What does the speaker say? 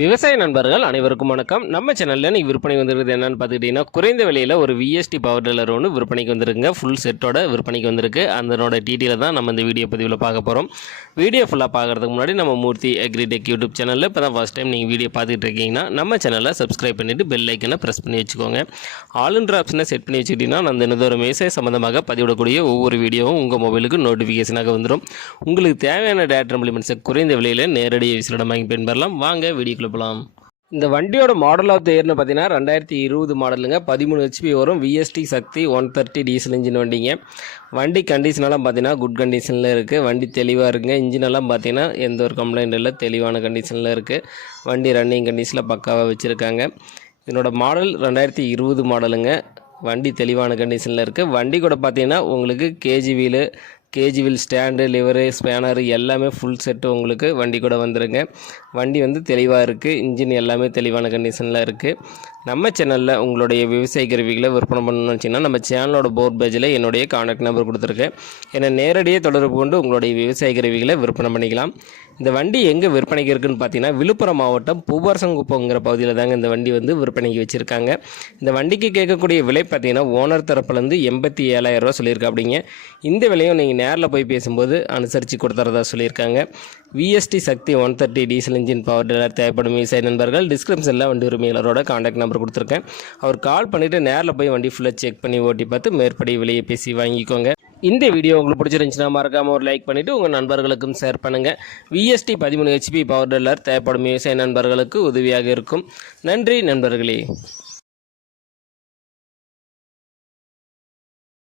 விவசாய நண்பர்கள் அனைவருக்கும் வணக்கம். நம்ம சேனலில் நீங்கள் விற்பனை வந்துருக்குது என்னென்னு பார்த்துக்கிட்டிங்கன்னா, குறைந்த விலையில் ஒரு விஎஸ்டி பவர் டில்லர் ஒன்று விற்பனைக்கு வந்துருக்குங்க. ஃபுல் செட்டோட விற்பனைக்கு வந்திருக்கு. அதனோட டீட்டெயிலை தான் நம்ம இந்த வீடியோ பதிவில் பார்க்க போகிறோம். வீடியோ ஃபுல்லாக பார்க்குறதுக்கு முன்னாடி நம்ம மூர்த்தி அக்ரிடெக் யூடியூப் சேனலில் இப்போ தான் ஃபஸ்ட் டைம் நீங்கள் வீடியோ பார்த்துட்டு இருக்கீங்கன்னா நம்ம சேனலை சப்ஸ்கிரைப் பண்ணிவிட்டு பெல் ஐக்கனை ப்ரெஸ் பண்ணி வச்சுக்கோங்க. ஆல்ன்ற ஆப்ஷனை செட் பண்ணி வச்சுக்கிட்டிங்கன்னா நான் தினந்தோறும் விவசாய சம்மந்தமாக பதிவிடக்கூடிய ஒவ்வொரு வீடியோவும் உங்கள் மொபைலுக்கு நோட்டிஃபிகேஷனாக வந்துடும். உங்களுக்கு தேவையான டேட்டா இம்ப்ளிமெண்ட்ஸை குறைந்த விலையில் நேரடி விசிலிடம் வாங்கி பயன்பெறலாம். வாங்க வீடியோக்குள்ள போகலாம். இந்த வண்டியோட மாடல் ஆஃப் த இயர்னு பார்த்தீங்கன்னா 2020 மாடலுங்க. 13 HP வரும். விஎஸ்டி சக்தி 130 டீசல் இன்ஜின் வண்டிங்க. வண்டி கண்டிஷனெல்லாம் பார்த்தீங்கன்னா குட் கண்டிஷனில் இருக்குது. வண்டி தெளிவாக இருக்குங்க. இன்ஜினெல்லாம் பார்த்தீங்கன்னா எந்த ஒரு கம்ப்ளைண்ட் இல்லை, தெளிவான கண்டிஷனில் இருக்குது. வண்டி ரன்னிங் கண்டிஷனில் பக்காவாக வச்சுருக்காங்க. இதனோட மாடல் 2020 மாடலுங்க. வண்டி தெளிவான கண்டிஷனில் இருக்குது. வண்டி கூட பார்த்தீங்கன்னா உங்களுக்கு KG wheel stand, lever, spanner எல்லாமே ஃபுல் செட்டு உங்களுக்கு வண்டி கூட வந்துருங்க. வண்டி வந்து தெளிவாக இருக்குது. இன்ஜின் எல்லாமே தெளிவான கண்டிஷனில் இருக்குது. நம்ம சேனலில் உங்களுடைய விவசாய கருவிகளை விற்பனை பண்ணணும்னு வச்சிங்கன்னா நம்ம சேனலோட போர்ட் பேஜில் என்னுடைய கான்டாக்ட் நம்பர் கொடுத்துருக்கேன். என்னை நேரடியாக தொடர்பு கொண்டு உங்களுடைய விவசாய கருவிகளை விற்பனை பண்ணிக்கலாம். இந்த வண்டி எங்கே விற்பனைக்கு இருக்குதுன்னு பார்த்தீங்கன்னா, விழுப்புரம் மாவட்டம் பூபாரசங்குப்பங்கிற பகுதியில் தாங்க இந்த வண்டி வந்து விற்பனைக்கு வச்சுருக்காங்க. இந்த வண்டிக்கு கேட்கக்கூடிய விலை பார்த்தீங்கன்னா ஓனர் தரப்புலேருந்து 87,000 ரூபா சொல்லியிருக்காப்பிடிங்க. இந்த விலையும் நீங்கள் நேரில் போய் பேசும்போது அனுசரித்து கொடுத்துறதா சொல்லியிருக்காங்க. விஎஸ்டி சக்தி 130 டீசல் இன்ஜின் பவர் டில்லர் தேவைப்படும் விவசாய நண்பர்கள் டிஸ்கிரிப்ஷனில் வண்டி உரிமையாளரோட கான்டாக்ட் நம்பர் கொடுத்துருக்கேன். அவர் கால் பண்ணிவிட்டு நேரில் போய் வண்டி ஃபுல்லாக செக் பண்ணி ஓட்டி பார்த்து மேற்படி விலையை பேசி வாங்கிக்கோங்க. இந்த வீடியோ உங்களுக்கு பிடிச்சிருந்துச்சுன்னா மறக்காமல் ஒரு லைக் பண்ணிவிட்டு உங்கள் நண்பர்களுக்கும் ஷேர் பண்ணுங்கள். விஎஸ்டி 13 HP பவர் டில்லர் தேவைப்படும் விவசாய நண்பர்களுக்கு உதவியாக இருக்கும். நன்றி நண்பர்களே.